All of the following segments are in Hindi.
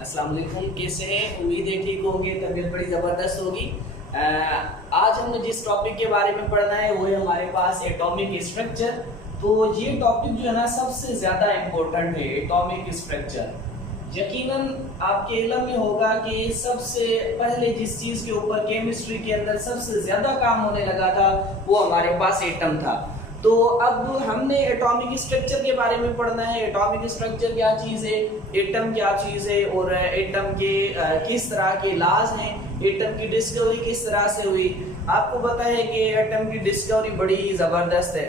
अस्सलाम वालेकुम, कैसे हैं? उम्मीद है ठीक होंगे। तबीयत बड़ी ज़बरदस्त होगी। आज हमने जिस टॉपिक के बारे में पढ़ना है वो है हमारे पास एटॉमिक स्ट्रक्चर। तो ये टॉपिक जो है ना सबसे ज़्यादा इम्पोर्टेंट है, एटॉमिक स्ट्रक्चर। यकीनन आपके इल्म में होगा कि सबसे पहले जिस चीज़ के ऊपर केमिस्ट्री के अंदर सबसे ज़्यादा काम होने लगा था वो हमारे पास एटम था। तो अब हमने एटॉमिक स्ट्रक्चर के बारे में पढ़ना है। एटॉमिक स्ट्रक्चर क्या चीज़ है, एटम क्या चीज़ है और एटम के किस तरह के लाज हैं, एटम की डिस्कवरी किस तरह से हुई। आपको पता है कि एटम की डिस्कवरी बड़ी ज़बरदस्त है।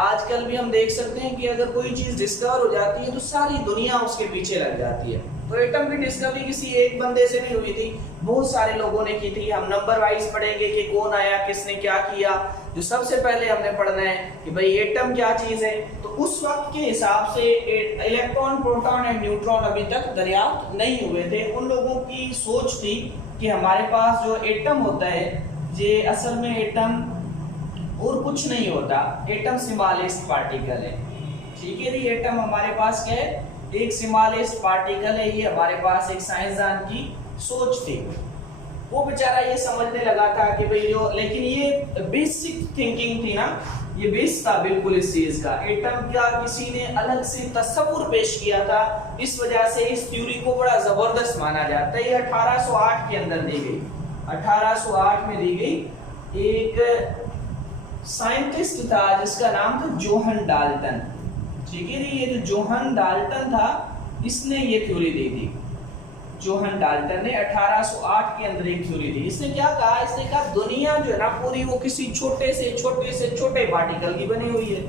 आजकल भी हम देख सकते हैं कि अगर कोई चीज़ डिस्कवर हो जाती है तो सारी दुनिया उसके पीछे लग जाती है। तो एटम की डिस्कवरी किसी एक बंदे से नहीं हुई थी, बहुत सारे लोगों ने की थी। हम नंबर वाइज पढ़ेंगे कि कौन आया, किसने क्या किया। जो सबसे पहले हमने पढ़ना है कि भाई एटम क्या चीज़ है। तो उस वक्त के हिसाब से इलेक्ट्रॉन, प्रोटॉन एंड न्यूट्रॉन अभी तक दरियाफ्त नहीं हुए थे। उन लोगों की सोच थी कि हमारे पास जो एटम होता है ये असल में एटम और कुछ नहीं होता, एटम स्मॉलेस्ट पार्टिकल है। ठीक है जी, एटम हमारे पास क्या है, एक स्मॉलेस्ट पार्टिकल है। ये हमारे पास एक साइंसदान की सोच थी। वो बेचारा ये समझने लगा था कि भाई जो, लेकिन ये बेसिक थिंकिंग थी ना, ये बेस था बिल्कुल इस चीज का। एटम का किसी ने अलग से तस्वुर पेश किया था, इस वजह से इस थ्योरी को बड़ा जबरदस्त माना जाता है। ये 1808 के अंदर दी गई, 1808 में दी गई। एक साइंटिस्ट था जिसका नाम था जोहन डाल्टन। ठीक है, ये जो जोहन डाल्टन था इसने ये थ्योरी दी थी। जोहन डाल्टन ने 1808 के अंदर एक थ्योरी दी। इसने क्या कहा, इसने कहा दुनिया जो है ना पूरी वो किसी छोटे से छोटे पार्टिकल की बनी हुई है,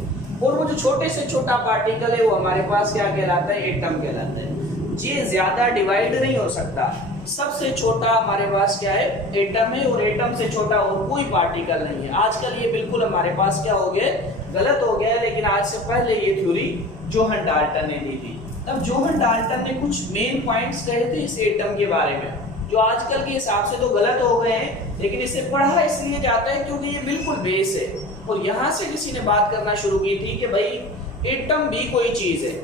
और वो जो छोटे से छोटा पार्टिकल है वो हमारे पास क्या कहलाता है, एटम कहलाता है। ये ज्यादा डिवाइड नहीं हो सकता। सबसे छोटा हमारे पास क्या है, एटम है, और एटम से छोटा और कोई पार्टिकल नहीं है। आजकल ये बिल्कुल हमारे पास क्या हो गया, गलत हो गया, लेकिन आज से पहले ये थ्योरी जोहन डाल्टन ने दी थी। तब जोहन डाल्टन ने कुछ मेन पॉइंट्स कहे थे इस एटम के बारे में, जो आजकल के हिसाब से तो गलत हो गए हैं, लेकिन इसे पढ़ा इसलिए जाता है क्योंकि ये बिल्कुल बेस है। और यहाँ से किसी ने बात करना शुरू की थी कि भाई एटम भी कोई चीज है,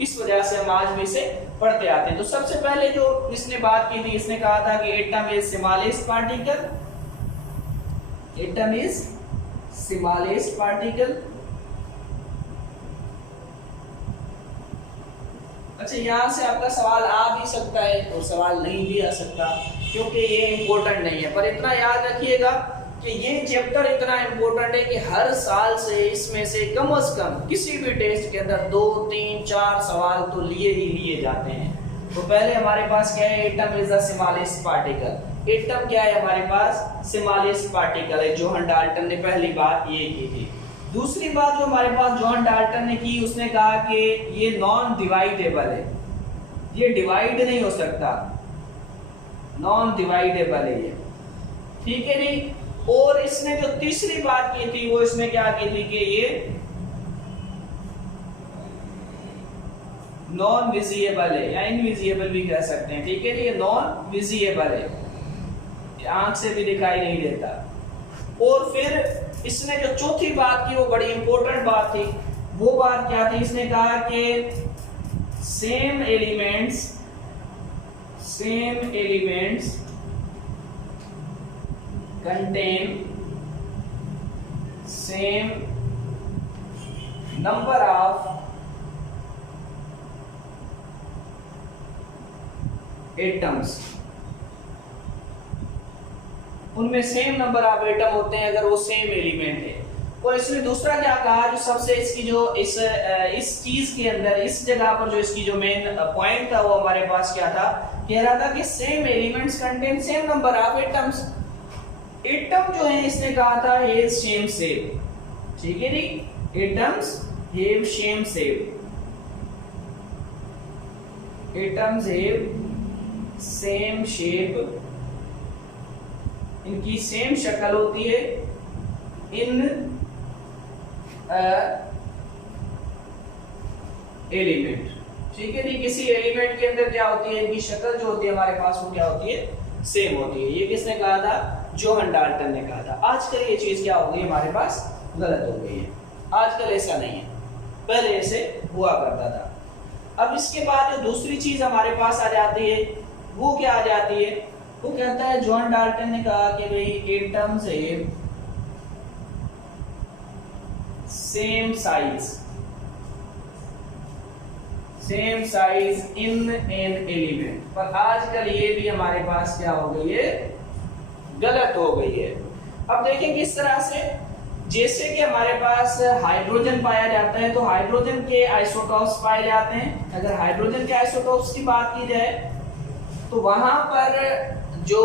इस वजह से हम आज भी इसे पढ़ते आते हैं। तो सबसे पहले जो इसने बात की थी, इसने कहा था कि atom is smallest particle, atom is smallest particle. अच्छा, यहाँ से आपका सवाल आ भी सकता है और सवाल नहीं भी आ सकता, क्योंकि ये इम्पोर्टेंट नहीं है। पर इतना याद रखिएगा कि ये चैप्टर इतना इम्पोर्टेंट है कि हर साल से इसमें से कम किसी भी टेस्ट के अंदर 2, 3, 4 सवाल तो लिए ही लिए जाते हैं। तो पहले हमारे पास क्या है, atom is the smallest particle. Atom क्या है हमारे पास, स्मॉलेस्ट पार्टिकल है। जोहन डाल्टन ने पहली बात ये की थी। दूसरी बात जो हमारे पास जोहन डाल्टन ने की, उसने कहा कि ये नॉन डिवाइडेबल है, ये डिवाइड नहीं हो सकता, नॉन डिवाइडेबल है ये। ठीक है जी। और इसने जो तीसरी बात की थी वो इसमें क्या की थी कि ये नॉन विजिएबल है, या इनविजिएबल भी कह सकते हैं। ठीक है, ये नॉन विजिएबल है, आंख से भी दिखाई नहीं देता। और फिर इसने जो चौथी बात की वो बड़ी इंपॉर्टेंट बात थी। वो बात क्या थी, इसने कहा कि same elements contain same number of atoms, उनमें सेम नंबर ऑफ एटम होते हैं अगर वो सेम एलिमेंट है। और इसने दूसरा क्या कहा, जो सबसे इसकी जो इस चीज के अंदर, इस जगह पर जो इसकी जो मेन पॉइंट था वो हमारे पास क्या था, कह रहा था कि same elements contain same number of atoms. Atom जो है इसने कहा था हैव सेम शेप। ठीक है जी, atoms have same shape, atoms have same shape, इनकी सेम शक्ल होती है इन एलिमेंट। ठीक है जी, किसी एलिमेंट के अंदर क्या होती है, इनकी शक्ल जो होती है हमारे पास वो क्या होती है, सेम होती है। ये किसने कहा था, जोहन डाल्टन ने कहा था। आजकल ये चीज क्या हो गई हमारे पास, गलत हो गई है। आजकल ऐसा नहीं है, पहले ऐसे हुआ करता था। अब इसके बाद जो दूसरी चीज हमारे पास आ जाती है वो क्या आ जाती है, वो कहता है जॉन डाल्टन ने कहा कि भाई एटम्स है same size in an element. पर आजकल ये भी हमारे पास क्या हो गई है, गलत हो गई है। अब देखें किस तरह से, जैसे कि हमारे पास हाइड्रोजन पाया जाता है तो हाइड्रोजन के आइसोटॉप्स पाए जाते हैं। अगर हाइड्रोजन के आइसोटॉप्स की बात की जाए तो वहां पर जो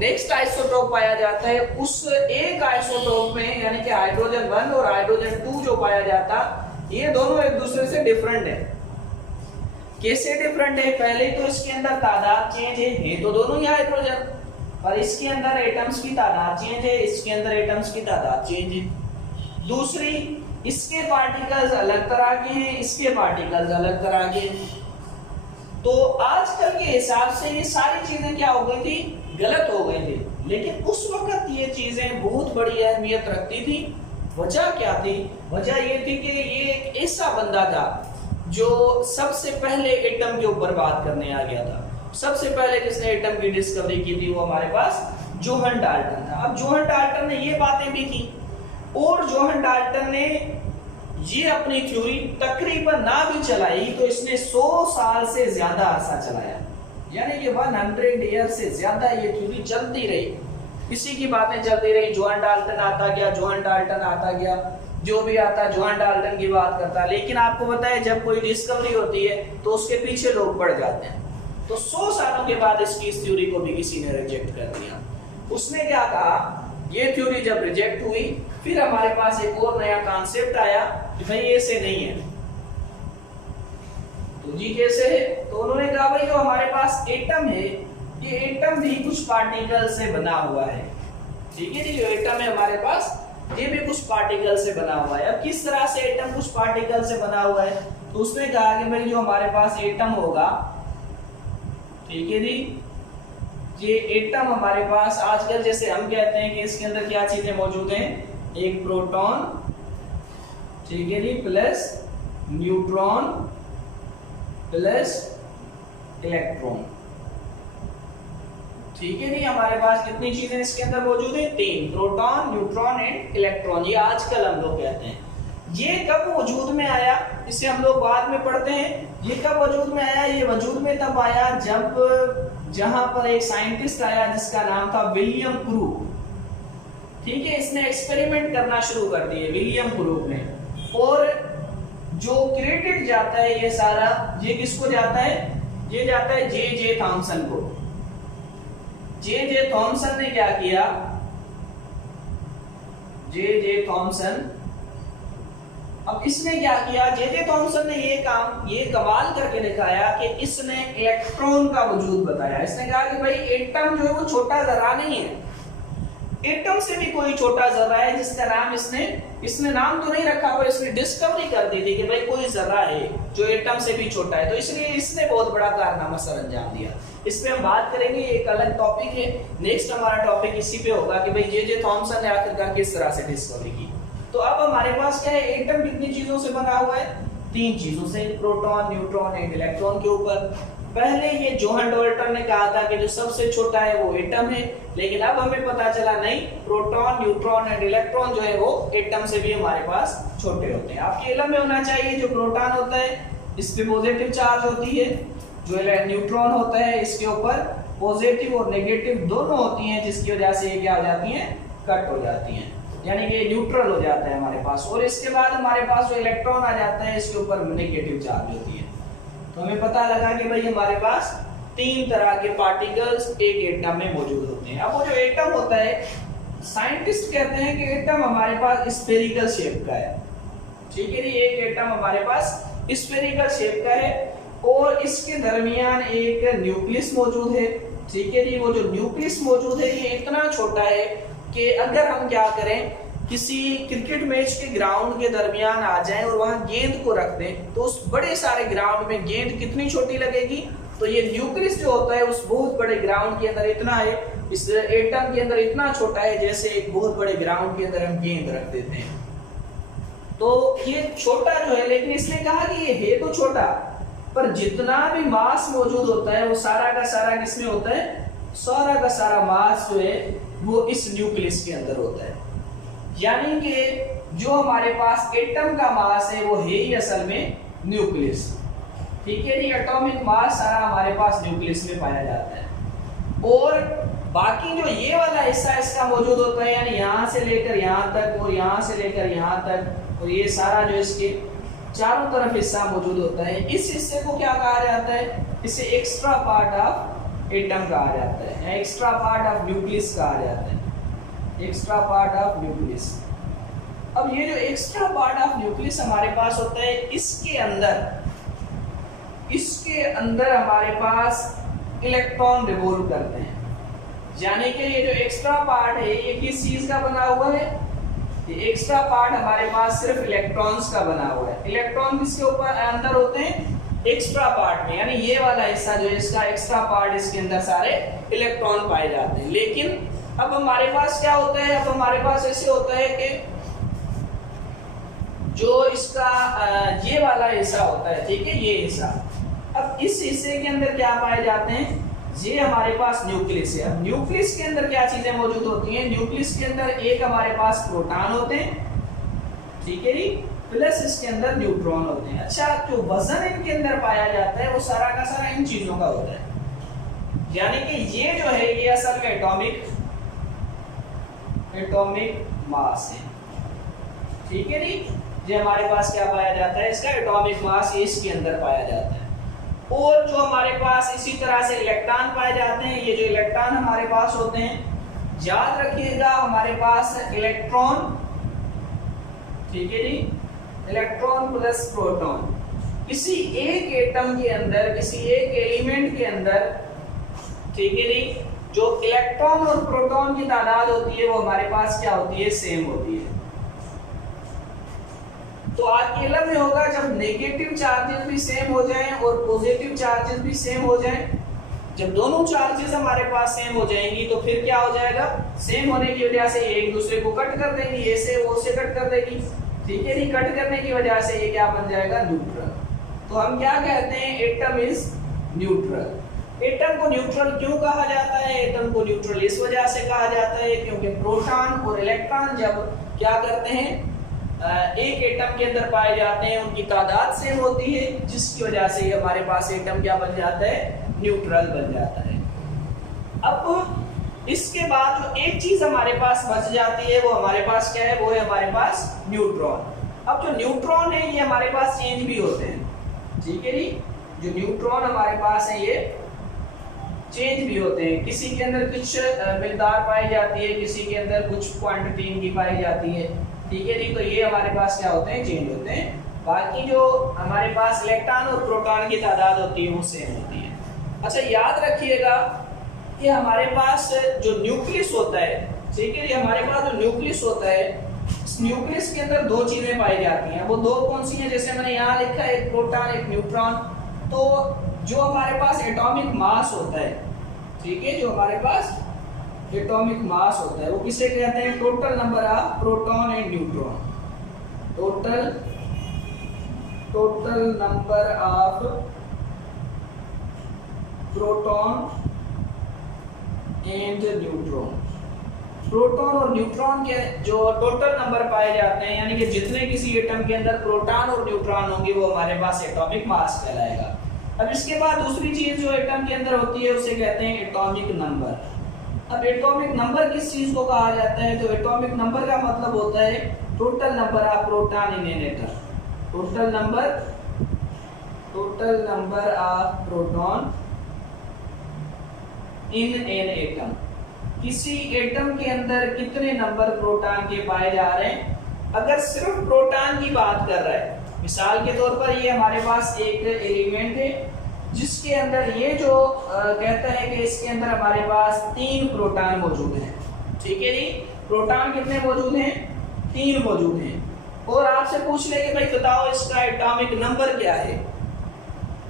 नेक्स्ट आइसोटॉप पाया जाता है उस एक आइसोटॉप में, यानी कि हाइड्रोजन 1 और हाइड्रोजन 2 जो पाया जाता, ये दोनों एक दूसरे से डिफरेंट है। कैसे डिफरेंट है? पहले तो इसके अंदर तादाद चेंज है तो दोनों ही हाइड्रोजन, पर इसके अंदर एटम्स की तादाद चेंज है, इसके अंदर एटम्स की तादाद चेंज है। दूसरी, इसके पार्टिकल्स अलग तरह के हैं, इसके पार्टिकल्स अलग तरह के। तो आजकल के हिसाब से ये सारी चीजें क्या हो गई थी, गलत हो गई थी। लेकिन उस वक्त ये चीजें बहुत बड़ी अहमियत रखती थी। वजह क्या थी? वजह ये थी कि ये एक ऐसा बंदा था जो सबसे पहले एटम के ऊपर बात करने आ गया था। सबसे पहले जिसने एटम की डिस्कवरी की थी वो हमारे पास जोहन डाल्टन था। अब जोहन डाल्टन ने ये बातें भी की, और जोहन डाल्टन ने ये अपनी थ्योरी तकरीबन ना भी चलाई तो इसने 100 साल से ज्यादा अरसा चलाया, यानी कि 100 ईयर से ज्यादा ये थ्योरी चलती रही। इसी की बातें चलती रही। जोहन डाल्टन आता गया, जोहन डाल्टन आता गया, जो भी आता जोहन डाल्टन की बात करता। लेकिन आपको पता है जब कोई डिस्कवरी होती है तो उसके पीछे लोग पड़ जाते हैं। तो 100 सालों के बाद इसकी इस थ्योरी को भी किसी ने रिजेक्ट कर दिया। उसने क्या कहा, ये थ्योरी जब रिजेक्ट हुई फिर हमारे पास एक और नया कॉन्सेप्ट आया कि भाई ऐसे नहीं है। तो जी कैसे है? तो उन्होंने कहा भाई जो हमारे पास एटम है, ये एटम भी कुछ पार्टिकल से बना हुआ है। ठीक है जी, जो एटम है हमारे पास ये भी कुछ पार्टिकल से बना हुआ है। अब किस तरह से एटम कुछ पार्टिकल से बना हुआ है? तो उसने कहा कि भाई जो हमारे पास एटम होगा, ठीक है जी, ये एटम हमारे पास आजकल जैसे हम कहते हैं कि इसके अंदर क्या चीजें मौजूद हैं, एक प्रोटॉन, ठीक है जी, प्लस न्यूट्रॉन प्लस इलेक्ट्रॉन। ठीक है नहीं, हमारे पास कितनी चीजें इसके अंदर मौजूद है? 3, प्रोटॉन, न्यूट्रॉन एंड इलेक्ट्रॉन। ये आजकल हम लोग कहते हैं। ये कब वजूद में आया इसे हम लोग बाद में पढ़ते हैं। ये कब वजूद में आया? ये वजूद में तब आया जब जहां पर एक साइंटिस्ट आया जिसका नाम था विलियम क्रूक। ठीक है, इसने एक्सपेरिमेंट करना शुरू कर दिए विलियम क्रूक ने। और जो क्रेडिट जाता है ये सारा, ये किसको जाता है? ये जाता है जे थॉमसन को। जे थॉमसन ने क्या किया? जे थॉमसन, अब इसने क्या किया? जे थॉमसन ने ये कमाल करके दिखाया कि इसने इलेक्ट्रॉन का वजूद बताया। इसने कहा कि भाई एटम जो है वो छोटा जर्रा नहीं है, एटम से भी कोई छोटा जर्रा है जिसका नाम इसने नाम तो नहीं रखा पर इसने डिस्कवरी कर दी थी कि भाई कोई जर्रा है जो एटम से भी छोटा है। तो इसलिए इसने बहुत बड़ा कारनामा सर अंजाम दिया। इस पे हम बात करेंगे, एक अलग टॉपिक है। नेक्स्ट हमारा टॉपिक इसी पे होगा कि भाई जे थॉमसन ने आखिरकार किस तरह से डिस्कवरी की। तो अब हमारे पास क्या है, एटम कितनी चीजों से बना हुआ है? 3 चीजों से, प्रोटॉन, न्यूट्रॉन एंड इलेक्ट्रॉन के ऊपर। पहले ये जोहन डाल्टन ने कहा था कि जो सबसे छोटा है वो एटम है, लेकिन अब हमें पता चला नहीं, प्रोटॉन, न्यूट्रॉन एंड इलेक्ट्रॉन जो है वो एटम से भी हमारे पास छोटे होते हैं। आपके इल्म में होना चाहिए जो प्रोटॉन होता है इस पे पॉजिटिव चार्ज होती है, जो न्यूट्रॉन होता है इसके ऊपर पॉजिटिव और नेगेटिव दोनों होती हैं, जिसकी वजह से ये क्या हो जाती हैं, कट हो जाती हैं, यानी कि न्यूट्रल हो जाता है हमारे पास। और इसके बाद हमारे पास जो इलेक्ट्रॉन आ जाता है इसके ऊपर नेगेटिव चार्ज होती है। तो हमें पता लगा कि भाई हमारे पास 3 तरह के पार्टिकल्स एक एटम में मौजूद होते हैं। अब वो जो एटम होता है, साइंटिस्ट कहते हैं कि एटम हमारे पास स्फेरिकल शेप का है। ठीक है जी, एक एटम हमारे पास स्फेरिकल शेप का है और इसके दरमियान एक न्यूक्लियस मौजूद है। ठीक है जी, वो जो न्यूक्लियस मौजूद है ये इतना छोटा है कि अगर हम क्या करें, किसी क्रिकेट मैच के ग्राउंड के दरमियान आ जाएं और वहां गेंद को रख दें तो उस बड़े सारे ग्राउंड में गेंद कितनी छोटी लगेगी। तो ये न्यूक्लियस जो होता है उस बहुत बड़े ग्राउंड के अंदर इतना है, इस एटम के अंदर इतना छोटा है जैसे एक बहुत बड़े ग्राउंड के अंदर हम गेंद रख देते हैं। तो ये छोटा जो है, लेकिन इसने कहा कि ये है तो छोटा, पर जितना भी मास मौजूद होता है वो सारा का सारा किसमें होता है, सारा का सारा मास जो है वो इस न्यूक्लियस के अंदर होता है। यानी कि जो हमारे पास एटम का मास है वो है ही असल में न्यूक्लियस। ठीक है जी, एटॉमिक मास सारा हमारे पास न्यूक्लियस में पाया जाता है। और बाकी जो ये वाला हिस्सा इसका मौजूद होता है, यानी यहाँ से लेकर यहाँ तक और यहाँ से लेकर यहाँ तक, और ये सारा जो इसके चारों तरफ हिस्सा मौजूद होता है, इस हिस्से को क्या कहा जाता है, इसे एक्स्ट्रा पार्ट ऑफ एटम कहा जाता है, या एक्स्ट्रा पार्ट ऑफ न्यूक्लियस कहा जाता है, एक्स्ट्रा पार्ट ऑफ न्यूक्लियस। अब ये जो एक्स्ट्रा पार्ट ऑफ न्यूक्लियस हमारे पास होता है, इसके अंदर हमारे पास इलेक्ट्रॉन रिवॉल्व करते हैं। यानी कि ये जो एक्स्ट्रा पार्ट है ये किस चीज का बना हुआ है, ये एक्स्ट्रा पार्ट हमारे पास सिर्फ इलेक्ट्रॉन्स का बना हुआ है। इलेक्ट्रॉन किसके ऊपर अंदर होते हैं, एक्स्ट्रा पार्ट में, यानी ये वाला हिस्सा जो है इसका एक्स्ट्रा पार्ट, इसके अंदर सारे इलेक्ट्रॉन पाए जाते हैं। लेकिन अब हमारे पास क्या होता है, अब हमारे पास ऐसे होता है कि जो इसका ये वाला हिस्सा होता है, ठीक है, ये हिस्सा, अब इस हिस्से के अंदर क्या पाए जाते हैं, ये हमारे पास न्यूक्लियस है। अब न्यूक्लियस के अंदर क्या चीजें मौजूद होती हैं, न्यूक्लियस के अंदर एक हमारे पास प्रोटॉन होते हैं, ठीक है जी, प्लस इसके अंदर न्यूट्रॉन होते हैं। अच्छा, जो वजन इनके अंदर पाया जाता है वो सारा का सारा इन चीजों का होता है। यानी कि ये जो है ये असल में एटॉमिक मास है, ठीक है जी। ये हमारे पास क्या पाया जाता है, इसका एटॉमिक मास, ये इसके अंदर पाया जाता है। और जो हमारे पास इसी तरह से इलेक्ट्रॉन पाए जाते हैं, ये जो इलेक्ट्रॉन हमारे पास होते हैं, याद रखिएगा हमारे पास इलेक्ट्रॉन, ठीक है जी, इलेक्ट्रॉन प्लस प्रोटॉन, किसी एक एटम के अंदर, किसी एक एलिमेंट के अंदर, ठीक है जी, जो इलेक्ट्रॉन और प्रोटॉन की तादाद होती है वो हमारे पास क्या होती है, सेम होती है। तो अकेला में होगा जब नेगेटिव चार्जेस भी सेम हो जाएं और पॉजिटिव चार्जेस भी सेम हो जाएं। जब दोनों चार्जेस हमारे पास सेम हो जाएंगी तो फिर क्या हो जाएगा, सेम होने की वजह से एक दूसरे को कट कर देंगी, ए से ओ से कट कर देगी, ठीक है जी। कट करने की वजह से ये क्या बन जाएगा, न्यूट्रल। तो हम क्या कहते हैं, एटम इज न्यूट्रल। एटम को न्यूट्रल क्यों कहा जाता है, एटम को न्यूट्रल इस वजह से कहा जाता है क्योंकि प्रोटॉन और इलेक्ट्रॉन जब क्या करते हैं, एक एटम के अंदर पाए जाते हैं, उनकी तादाद सेम होती है, जिसकी वजह से हमारे पास एटम क्या बन जाता है, न्यूट्रल बन जाता है। अब इसके बाद जो एक चीज हमारे पास बच जाती है वो हमारे पास क्या है, वो है हमारे पास न्यूट्रॉन। अब जो न्यूट्रॉन है ये हमारे पास चेंज भी होते हैं, ठीक है जी। जो न्यूट्रॉन हमारे पास है ये चेंज भी होते हैं, किसी के अंदर कुछ मिकदार पाई जाती है, किसी के अंदर कुछ क्वांटिटी इनकी पाई जाती है, ठीक है जी। तो ये हमारे पास क्या होते हैं, चेंज होते हैं। बाकी जो हमारे पास इलेक्ट्रॉन और प्रोटॉन की तादाद होती है वो सेम होती है। अच्छा, याद रखिएगा कि हमारे पास जो न्यूक्लियस होता है, ठीक है जी, हमारे पास जो न्यूक्लियस होता है, इस न्यूक्लियस के अंदर दो चीजें पाई जाती हैं। वो दो कौन सी हैं, जैसे मैंने यहाँ लिखा है, एक प्रोटॉन एक न्यूट्रॉन। तो जो हमारे पास एटॉमिक मास होता है, ठीक है, जो हमारे पास एटॉमिक मास होता है वो किसे कहते हैं, total number of proton and neutron. Total number of proton and neutron. Proton और न्यूट्रॉन के जो टोटल नंबर पाए जाते हैं, यानी कि जितने किसी एटम के अंदर प्रोटॉन और न्यूट्रॉन होंगे वो हमारे पास एटॉमिक मास कहलाएगा। अब इसके बाद दूसरी चीज जो एटम के अंदर होती है उसे कहते हैं एटॉमिक नंबर। अब एटॉमिक नंबर किस चीज को कहा जाता है, तो एटॉमिक नंबर का मतलब होता है total number of proton in an atom. Total number of proton in an atom, किसी एटम के अंदर कितने नंबर प्रोटॉन के पाए जा रहे हैं। अगर सिर्फ प्रोटॉन की बात कर रहा है, मिसाल के तौर पर ये हमारे पास एक एलिमेंट है जिसके अंदर ये जो कहता है कि इसके अंदर हमारे पास 3 प्रोटॉन मौजूद हैं, ठीक है जी। प्रोटॉन कितने मौजूद हैं, 3 मौजूद हैं। और आपसे पूछ ले कि भाई बताओ इसका एटॉमिक नंबर क्या है,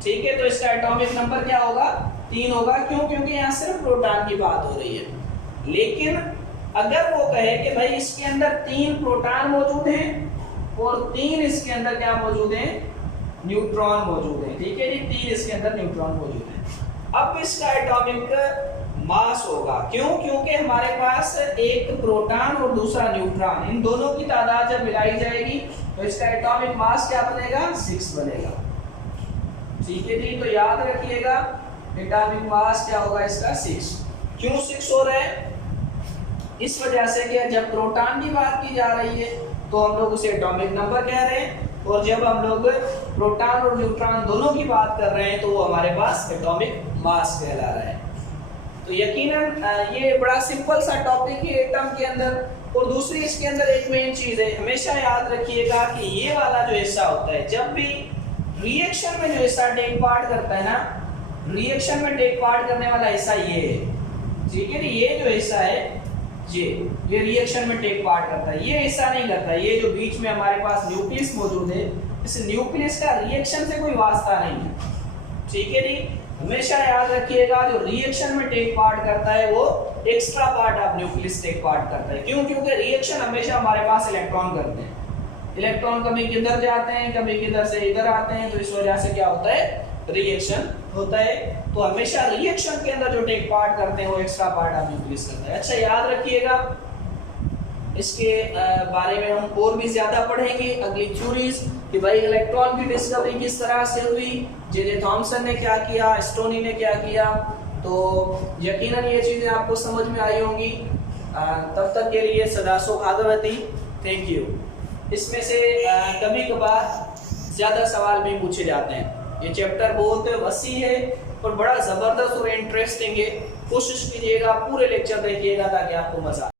ठीक है, तो इसका एटॉमिक नंबर क्या होगा, 3 होगा। क्यों, क्योंकि यहाँ सिर्फ प्रोटॉन की बात हो रही है। लेकिन अगर वो कहे कि भाई इसके अंदर 3 प्रोटॉन मौजूद हैं और 3 इसके अंदर क्या मौजूद हैं, न्यूट्रॉन मौजूद है। ठीक है जी, 3 इसके अंदर न्यूट्रॉन मौजूद है। अब इसका एटॉमिक मास होगा, क्यों? क्योंकि हमारे पास एक प्रोटॉन और दूसरा न्यूट्रॉन, इन दोनों की तादाद जब मिलाई जाएगी तो इसका एटॉमिक मास क्या बनेगा? 6 बनेगा। ठीक है जी, तो याद रखिएगा एटॉमिक मास क्या होगा इसका? 6। क्यों 6 हो रहा है? इस वजह से कि जब प्रोटॉन की बात की जा रही है तो हम लोग उसे एटॉमिक नंबर कह रहे हैं, और जब हम लोग प्रोटॉन और न्यूट्रॉन दोनों की बात कर रहे हैं तो वो हमारे पास एटॉमिक मास कहला रहा है। तो यकीनन ये बड़ा सिंपल सा टॉपिक है एटम के अंदर। और दूसरी इसके अंदर एक मेन चीज है, हमेशा याद रखिएगा कि ये वाला जो हिस्सा होता है, जब भी रिएक्शन में जो हिस्सा टेक पार्ट करता है ना, रिएक्शन में टेक पार्ट करने वाला हिस्सा ये है। ठीक है, ये जो हिस्सा है ये रिएक्शन में टेक पार्ट करता है, ये हिस्सा नहीं करता। ये जो बीच में हमारे पास न्यूक्लियस मौजूद है, इस न्यूक्लियस का रिएक्शन से कोई वास्ता नहीं है। ठीक है जी, हमेशा याद रखिएगा जो रिएक्शन में टेक पार्ट करता है वो extra part of nucleus take part करता है। क्यों? क्योंकि रिएक्शन हमेशा हमारे पास इलेक्ट्रॉन करते हैं, इलेक्ट्रॉन कभी किधर जाते हैं, कभी किधर से इधर आते हैं, तो इस वजह से क्या होता है? रिएक्शन होता है। तो हमेशा रिएक्शन के अंदर जो टेक पार्ट करते हैं वो एक्स्ट्रा पार्ट ऑफ न्यूक्लियस करता है। अच्छा, याद रखिएगा इसके बारे में हम और भी ज्यादा पढ़ेंगे अगली थ्योरीज कि भाई इलेक्ट्रॉन की डिस्कवरी किस तरह से हुई, जे थॉमसन ने क्या किया, स्टोनी ने क्या किया। तो यकीनन ये चीजें आपको समझ में आई होंगी। तब तक के लिए सदासो भागवती, थैंक यू। इसमें से कभी कभार ज्यादा सवाल भी पूछे जाते हैं। ये चैप्टर बहुत वसी है और बड़ा जबरदस्त और इंटरेस्टिंग है। कोशिश कीजिएगा पूरे लेक्चर देखिएगा ताकि आपको मजा